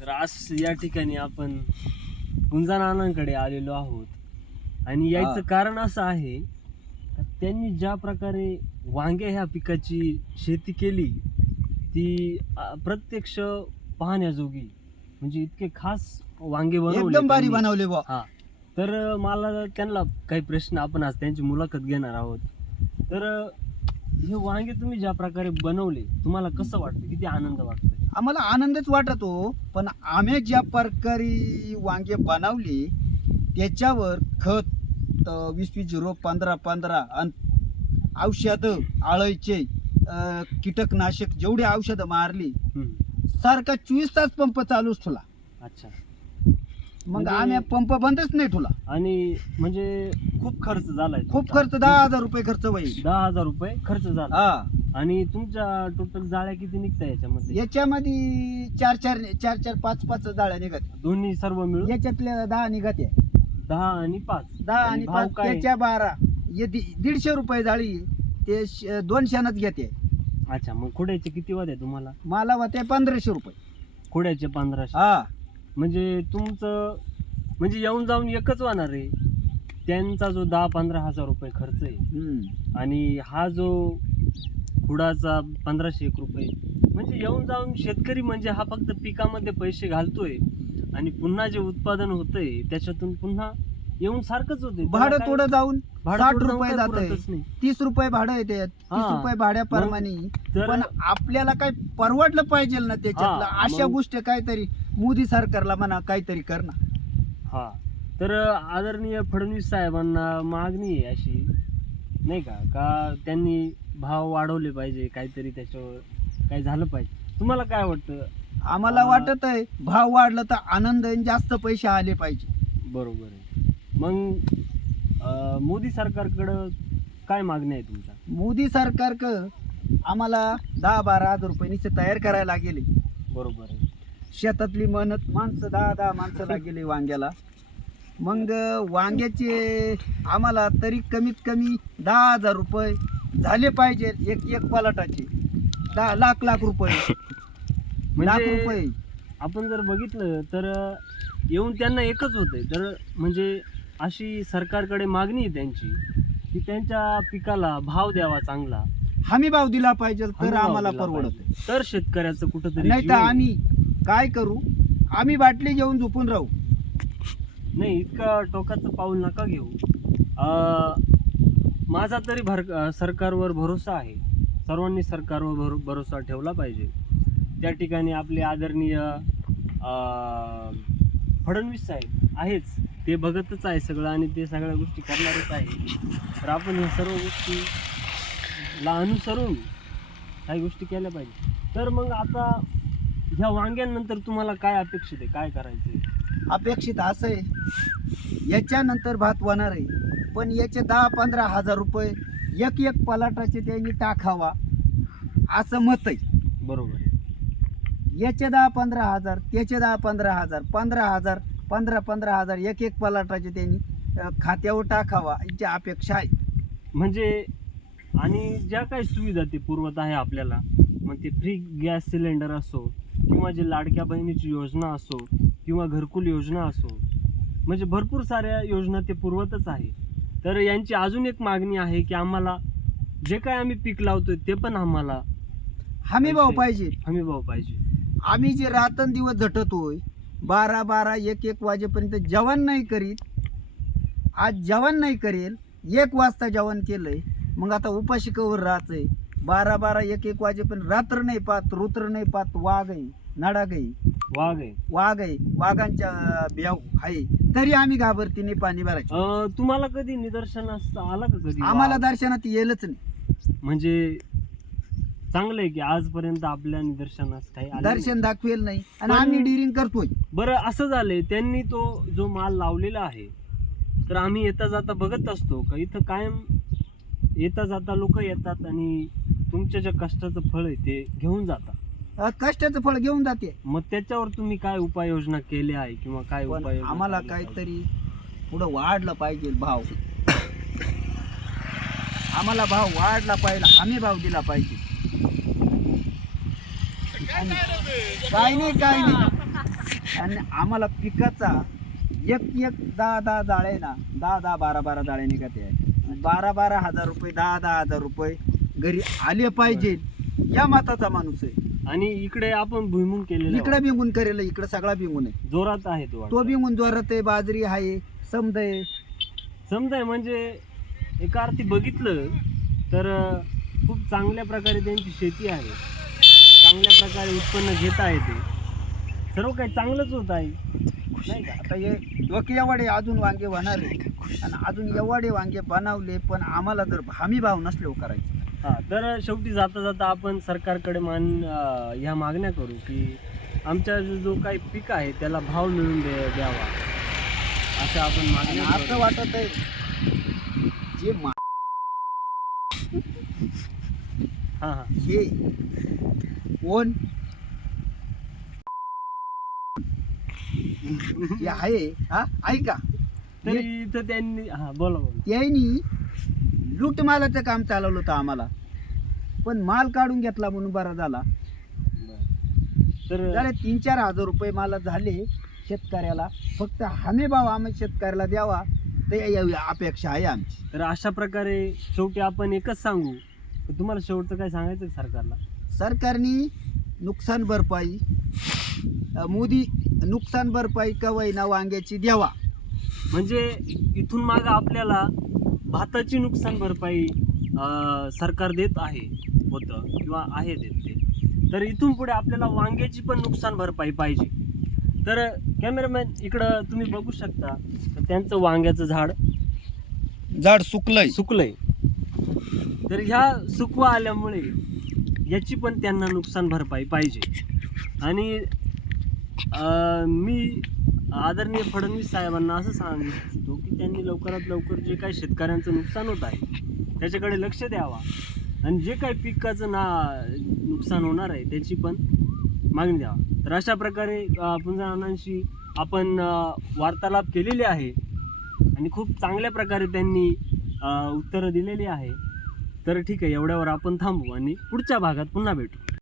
तर आज या ठिकाणी आपण गुंजा नानांकडे आलेलो आहोत आणि याचं कारण असं आहे का त्यांनी ज्या प्रकारे वांगे ह्या पिकाची शेती केली ती प्रत्यक्ष पाहण्याजोगी, म्हणजे इतके खास वांगे बनवले, एकदम भारी त्यांनी. बनवले बुवा. हा, तर मला त्यांना काही प्रश्न, आपण आज त्यांची मुलाखत घेणार आहोत. तर हे वांगे तुम्ही ज्या प्रकारे बनवले, तुम्हाला कसं वाटतं, किती आनंद वाटतोय? आम्हाला आनंदच वाटत हो, पण आम्ही ज्या प्रकारे वांगे बनवली त्याच्यावर खत 20-20-0-15-15 आणि औषधं आळीचे कीटकनाशक जेवढे औषधं मारली सारखा 24 तास पंप चालूच ठेवला. अच्छा. मग म्हणजे- आम्ही पंप बंदच नाही ठेवला. आणि म्हणजे खूप खर्च झालाय, खूप खर्च 10,000 रुपये खर्च होईल. 10,000 रुपये खर्च झाला. हा, आणि तुमच्या टोटल जाळ्या किती निघताय याच्यामध्ये? याच्यामध्ये 4-4 5-5 जाळ्या निघत. दोन्ही सर्व मिळून याच्यातल्या 10 निघत आहे. 10 आणि 5. 10 आणि भाव 5 काय? त्याच्या 12. हे 150 रुपये जाळी ते 2 शानच घेते. अच्छा, मग खोड्याचे किती वाद आहे तुम्हाला? मला होते 1500 रुपये. खोड्याचे 1500. हा, म्हणजे तुमचं म्हणजे येऊन जाऊन एकच होणार आहे. त्यांचा जो 10-15 हजार रुपये खर्च आहे आणि हा जो खुडाचा 1501 रुपये, म्हणजे येऊन जाऊन शेतकरी म्हणजे हा फक्त पिकामध्ये पैसे घालतोय आणि पुन्हा जे उत्पादन होतंय त्याच्यातून पुन्हा येऊन सारखंच होतंय. भाडं थोडं जाऊन भाडं 60 थोडं जाऊन रुपये काय जातंय. पुरतच नाही. 30 रुपये भाडं येते. 30 हा. रुपये भाड्याप्रमाणे. तर- पण आपल्याला काय परवडलं पाहिजे ना त्याच्यातलं. हा, अशा मग- गोष्टी काहीतरी मोदी सरकारला म्हणा काहीतरी करणं. हा, तर आदरणीय फडणवीस साहेबांना मागणी आहे अशी, नाही का, का त्यांनी भाव वाढवले पाहिजे, काहीतरी त्याच्यावर काय झालं पाहिजे. तुम्हाला काय वाटतं? आम्हाला वाटत आहे भाव वाढला तर आनंद आणि जास्त पैसे आले पाहिजे. बरोबर आहे. मग मोदी सरकारकडं काय मागणी आहे तुमच्या? मोदी सरकार आम्हाला 10-12 हजार रुपये नुसते तयार करायला गेले. बरोबर आहे. शेतातली माणसं 10 माणसं लागेली वांग्याला. मग वांग्याचे आम्हाला तरी कमीत कमी 10,000 रुपये झाले पाहिजे. एक पलाटाचे 10 लाख रुपये. लाख म्हणजे रुपये. आपण जर बघितलं तर येऊन त्यांना एकच होतंय, तर म्हणजे अशी सरकारकडे मागणी आहे त्यांची की त्यांच्या पिकाला भाव द्यावा, चांगला हमी भाव दिला पाहिजे हमी तर भाव आम्हाला दिला परवडत. पाहिजे. तर शेतकऱ्याचं कुठंतरी नाही तर जीवन- आम्ही काय करू? आम्ही बाटली घेऊन झोपून राहू. नाही, इतका टोकाचं पाऊल नका घेऊ. माझा तरी सरकारवर भरोसा आहे. सर्वांनी सरकारवर भरोसा ठेवला पाहिजे. त्या ठिकाणी आपले आदरणीय फडणवीस साहेब आहेच, ते बघतच आहे सगळं आणि ते सगळ्या गोष्टी करणारच आहे. तर आपण ह्या सर्व गोष्टीला अनुसरून काही गोष्टी केल्या पाहिजे. तर मग आता ह्या वांग्यांनंतर तुम्हाला काय अपेक्षित आहे, काय करायचं आहे? अपेक्षित असं आहे याच्यानंतर भात होणार आहे, पण याचे 10-15 हजार रुपये एक पलाटाचे त्यांनी टाकावा असं मत आहे. बरोबर आहे. याचे 10-15 हजार, त्याचे 10-15 हजार, 15 हजार, 15 हजार एक पलाटाचे त्यांनी खात्यावर टाकावा याची अपेक्षा आहे. म्हणजे आणि ज्या काही सुविधा ते पुरवत आहे आपल्याला, मग ते फ्री गॅस सिलेंडर असो किंवा जे लाडक्या बहिणीची योजना असो किंवा घरकुल योजना असो, म्हणजे भरपूर साऱ्या योजना ते पुरवतच आहे. तर यांची अजून एक मागणी आहे की आम्हाला जे काय आम्ही पीक लावतोय ते पण आम्हाला हमी भाव पाहिजे. हमी भाव पाहिजे. आम्ही जे रात्रंदिवस झटतोय 12 1 वाजेपर्यंत जेवण नाही करीत. आज जेवण नाही करेल, 1 वाजता जेवण केलंय, मग आता उपाशी कवर राहतंय. 12 1 वाजेपर्यंत रात्र नाही पाहत, रुद्र नाही पाहत. वाघ आहे, नडाग आहे, वाघ आहे. वाघांच्या ब्याव आहे तरी आम्ही घाबरती नाही पाणी भरायचं. तुम्हाला कधी निदर्शनास आला का कधी आम्हाला वाघ? दर्शनात येलच नाही. म्हणजे चांगलं आहे की आजपर्यंत आपल्या निदर्शनास काही आलं नाही. दर्शन दाखवेल नाही आणि पण- आम्ही डिरिंग करतोय. बरं, असं झालंय, त्यांनी तो जो माल लावलेला आहे तर आम्ही येता जाता बघत असतो का इथं कायम येता जाता लोक येतात आणि तुमच्या ज्या कष्टाचं फळ आहे ते घेऊन जातात. कष्टाचं फळ घेऊन जाते. मग त्याच्यावर तुम्ही काय उपाययोजना केल्या आहे किंवा काय पण उपाययोजना आम्हाला केल्या पाहिजे? काहीतरी पुढं वाढलं पाहिजे भाव. आम्हाला भाव वाढला पाहिजे, हमी भाव दिला पाहिजे. काय नाही आणि आम्हाला पिकाचा एक 10 जाळे ना 12 जाळे निघत आहे. 12 रुपये 10 रुपये घरी आले पाहिजे या मताचा माणूस आहे. आणि इकडे आपण भुईमुग केलेलं इकडे बिंगून करेल, इकडे सगळा बिंगून आहे. जोरात आहे तो बिंगून जोरात आहे, बाजरी आहे, समद आहे. समजाय म्हणजे एका अर्थी बघितलं तर खूप चांगल्या प्रकारे त्यांची शेती आहे, चांगल्या प्रकारे उत्पन्न घेत आहे, ते सर्व काही चांगलंच होत आहे नाही का. आता हे डोके एवढे अजून वांगे होणार आहे आणि अजून एवढे वांगे बनवले, पण आम्हाला जर हमी भाव नसले करायचे. हां, तर शेवटी जाता जाता आपण सरकारकडे ह्या मागण्या करू की आमच्या जो काही पीक आहे त्याला भाव मिळून द्यावा, असं आपण आणि मागण्या असं करू. वाटत आहे जे हां हां हे कोण हे आहे हा ऐका, तरी इथं त्यांनी बोला बोला. त्यांनी लूटमालाचं काम चालवलं होतं आम्हाला, पण माल काढून घेतला म्हणून बरा झाला. तर झाले 3-4 हजार रुपये मला झाले शेतकऱ्याला. फक्त हमी भाव आम्ही शेतकऱ्याला द्यावा ते अपेक्षा आहे आमची. तर अशा प्रकारे शेवटी आपण एकच सांगू, तुम्हाला शेवटचं काय सांगायचं आहे सरकारला? सरकारने नुकसान भरपाई मोदी नुकसान भरपाई कवयना वांग्याची द्यावा. म्हणजे इथून मागं आपल्याला भाताची नुकसान भरपाई सरकार देत आहे होतं किंवा आहे देते, तर इथून पुढे आपल्याला वांग्याची पण नुकसान भरपाई पाहिजे. तर कॅमेरामॅन इकडं तुम्ही बघू शकता, तर त्यांचं वांग्याचं झाड सुकलंय. तर ह्या सुकवा आल्यामुळे याची पण त्यांना नुकसान भरपाई पाहिजे. आणि मी आदरणीय फडणवीस साहेबांना असं सांगू इच्छितो की त्यांनी लवकरात लवकर जे काही शेतकऱ्यांचं नुकसान होत आहे त्याच्याकडे लक्ष द्यावा, आणि जे काही पिकाचं नुकसान होणार आहे त्याची पण मागणी द्यावा. तर अशा प्रकारे पुंजानांशी आपण वार्तालाप केलेली आहे आणि खूप चांगल्या प्रकारे त्यांनी उत्तरं दिलेली आहे. तर ठीक आहे, एवढ्यावर आपण थांबू आणि पुढच्या भागात पुन्हा भेटू.